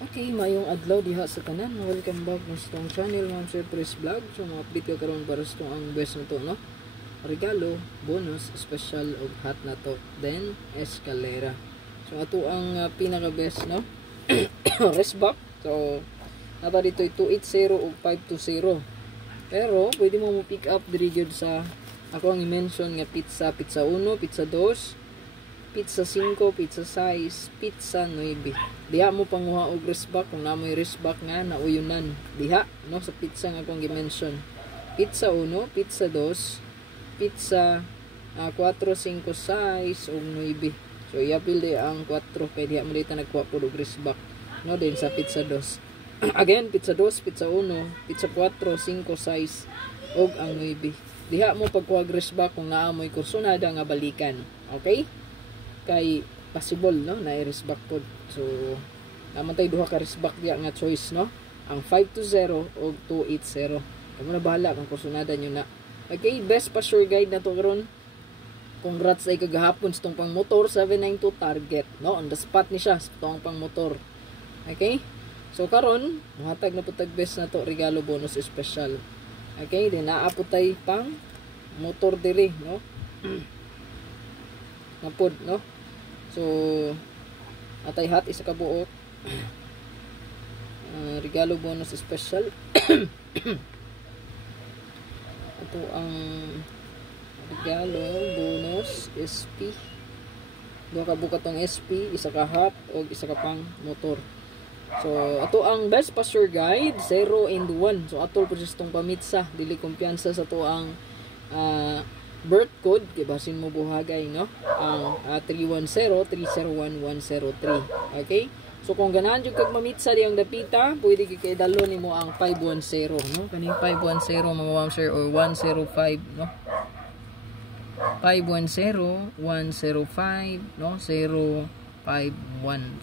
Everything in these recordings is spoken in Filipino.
Okay, mayong adlaw diha sa tanan. Welcome back sa itong channel, Ma'am Sir Press Vlog. So, ma-update ka karon para sa itong ang best na to, no? Regalo, bonus, special, o hot na to. Then, escalera. So, ato ang pinaka-best, no? Resback. So, nata dito 280 o 520. Pero, pwede mo pick up diri gyud sa ako ang i-mention nga pizza 1, pizza 2, pizza 5, pizza 6, pizza 9. Diha mo panguha og resback kung namoy resback nga nauyunan. Diha no sa pizza nga akong gi-mention. Pizza 1, pizza 2, pizza 4, 5, 6 ug 9. So iapil di ang 4 kay diha mo dito nagkuha pud og resback. No din sa pizza 2. Again, pizza 2, pizza 1, pizza 4, 5, 6 ug ang 9. Diha mo pagkuha og resback kung naamoy kursunada nga balikan. Okay? Kay possible no na i-resback pod. So naman tay duha ka resback diya nga choice no, ang 520 o 280. Kamo na bahala kung kursunada nyo na. Okay, best pa sure guide na to karon. Congrats ay kagahapon sa tong pang motor 792 target no, on the spot ni siya sa tong pang motor. Okay, so karon muhatag na putag best na to regalo bonus special. Okay, din naapot tay pang motor diri no. Napod no. So atay hat isa ka buok. Regalo bonus special. Ito ang regalo bonus SP. Duha ka buka tong SP, isa ka hat o isa ka pang motor. So ato ang best pa sure guide 0 and 1. So ato po tong pamitsa dili kumpiyansa sa to ang birth code kay basin mo buhagay no ang 310-301-103. Okay, so kung ganahan jud kag mamitsa diyang dapita pwede kay dalo nimo ang 510 no, kaning 510 mga ma'am sir or 105 no, 510 105 no 051.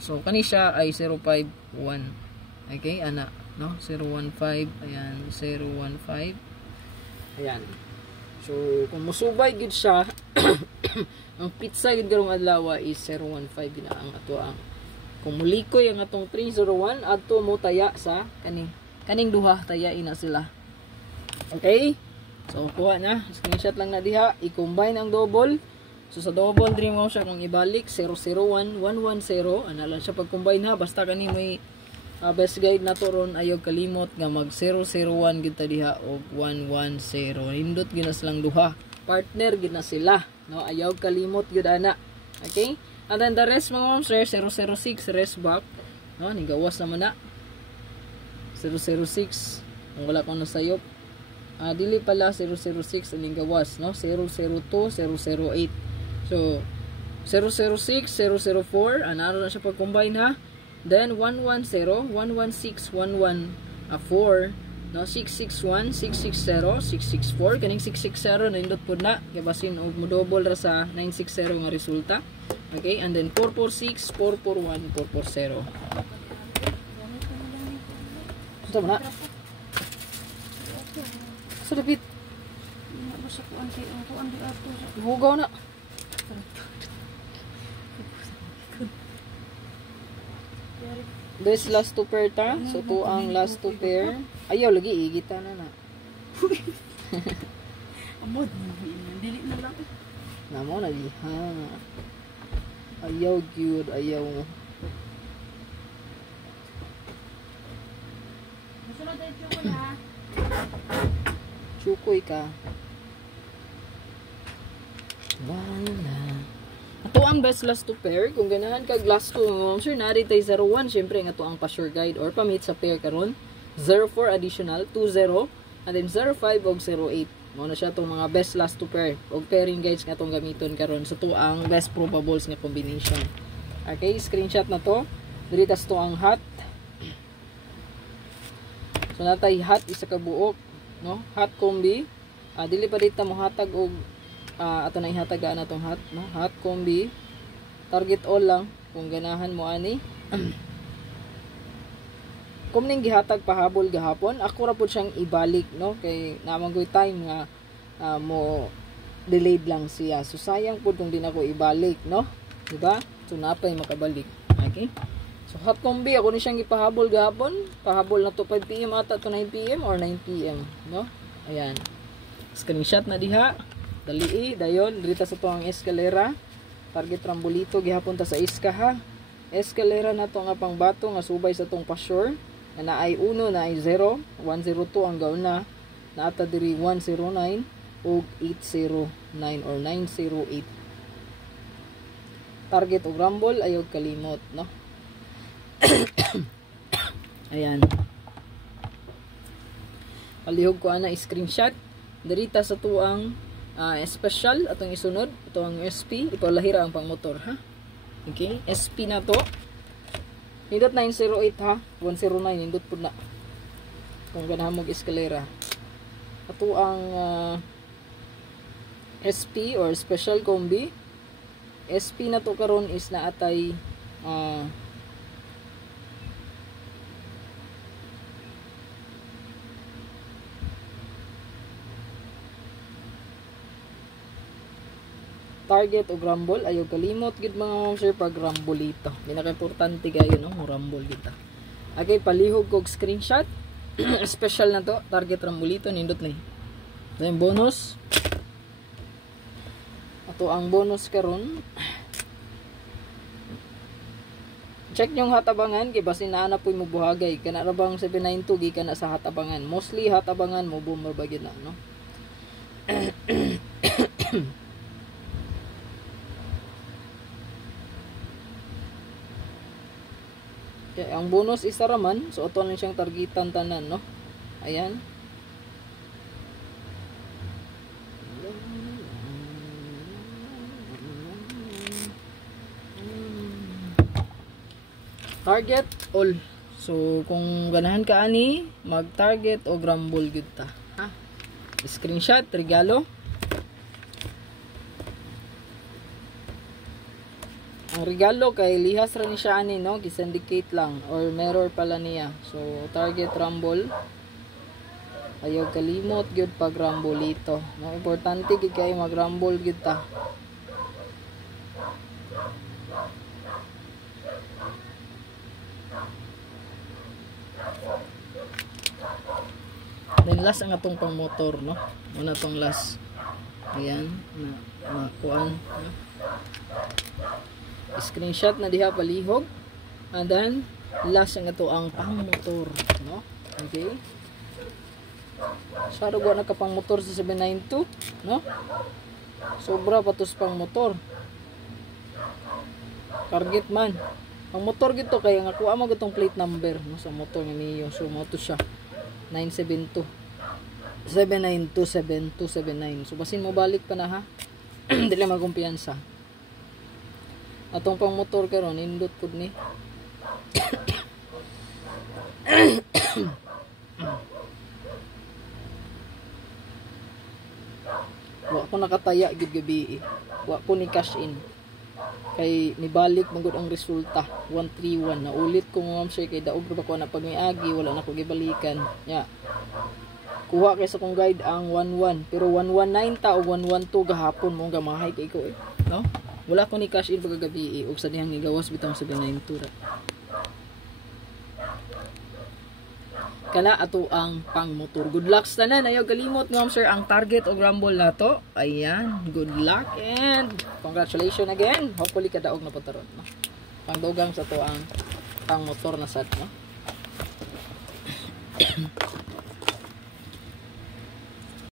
So kani siya ay 051. Okay ana no 015 ayan 015 ayan. So, kung musubay gid siya, ang pizza gid karong adlaw is 015 gina ang ato ang. Kung mulikoy ang atong 301 adto mo taya sa kaning duha taya ina sila. Okay? So, kuha na. Screenshot lang na diha. I-combine ang double. So, sa double dream mo siya kung ibalik 001 110. Ana lang siya pag-combine ha. Basta kani may best guide na to ron ayaw kalimot nga mag 001 kita diha og 110. Hindot gina silang duha. Partner gina sila, no? Ayaw kalimot gyud ana. Okay? And then the rest mga ma'am sir 006 rest back, no? Nigawas naman na. 006 kung wala ko nasayop. Dili pala 006 aning gawas, no? 002 008. So 006 004 ana na siya pag combine ha. Then 110, 116, 114, no 661, 660, 664. Kaning 660 na indot pud na kay basin og mo double ra sa 960 nga resulta. Okay, and then 446, 441, 440. Ito na. So dapit. Hugaw na. This last two pair ta. So to ang last two pair. Ayaw lagi igita na na. Amod dili na lang. Namo na di ha. Ayaw gyud ayaw. Musunod ay chukoy ha. Chukoy ka. Wala. Ato ang best last two pair. Kung ganahan kag last two, sure nari tay 01. Syempre nga to ang pa sure guide or pamit sa pair karon. 04 additional 20 and then 05 og 08. Mao na siya tong mga best last two pair og pairing guides nga tong gamiton karon sa to ang best probables nga combination. Okay, screenshot na to. Diri tas to ang hot. So natay hot isa ka buok, no? Hot combi. Dili pa dita mo hatag og ato na ihatagaan na tong hot, no? Hot combi. Target all lang kung ganahan mo ani. Kung ning gihatag pahabol gahapon, ako ra pud siyang ibalik, no? Kay naman time nga mo delayed lang siya. So sayang pud kung di na ko ibalik, no? Diba? So napay makabalik. Okay? So So hot combi ako ni siyang ipahabol gahapon. Pahabol na to 5 PM ata to 9 PM or 9 PM, no? Ayan. Screenshot na diha. Dali dayon dito sa to ang eskalera. Target Rambolito gihapon ta sa iska ha. Eskalera na to nga pangbato nga subay sa tong pasure. Na ay 1 na ay 0, 102 ang gauna. Naata diri 109 ug 809 or 908. Target og rumble ayaw kalimot, no? Ayan. Palihog ko ana screenshot. Dirita sa tuang special atong isunod. Ito ang SP. Ipalahira ang pangmotor, ha? Okay? SP na to. Nindot 908 ha. 109. Nindot po na. Kung ganahan mong eskalera. Ito ang SP or special combi. SP na to karon is naatay target o rumble ayaw kalimot gid mga ma'am sir pag Rambolito. Pinaka-importante kayo no, rumble kita. Okay, palihog kog screenshot. Special na to, target Rambolito nindot ni. Then bonus. Ato ang bonus karon. Check yung hatabangan kay basin na po mo buhagay kana ra bang 792 gikan na sa hatabangan. Mostly hatabangan mo bumabagin na no. Okay, ang bonus isa raman, so ito na siyang targetan tanan, no? Ayan. Target all. So kung ganahan ka ani, mag-target o rumble gud ta, ha? Screenshot regalo. Ang regalo kay lihas ra ni siya ani no, gi-syndicate lang or mirror pala niya. So target rumble. Ayaw kalimot gyud pag Rambolito. No, importante gid kay mag-rumble gyud ta. Then last ang atong pang motor no. Una tong last. Ayan, na kuan. No? Screenshot na diha palihog. And then last ang ito ang pang motor, no? Okay. Saro gwa nakapang motor sa 792, no? Sobra patos pang motor. Target man. Ang motor gito kay nga kuha mo gitong plate number no sa motor ni Mio. So mo to siya 972 7927279. So basin mo balik pa na ha. Dili magkumpiyansa. Atong pang motor karon indot pud ni. Wa ko nakataya gid gabi. Wa ko ni cash in. Kay nibalik magud ang resulta 131 na ulit ko ma'am sir kay daog ba ko na pag miagi wala na ko gibalikan. Ya. Kuha kay sa kong guide ang 11 pero 119 ta o 112 gahapon mo gamahay kay ko no? Wala ko ni cash in pagkagabi ug sa dihang gigawas bitong 792 ra. Kana ato ang pang motor. Good luck sa tanan. Ayaw kalimot ma'am sir ang target og rumble nato. Ayan, good luck and congratulations again. Hopefully kadaog na pataron no. Pangdugang sa to ang pang motor na sad no.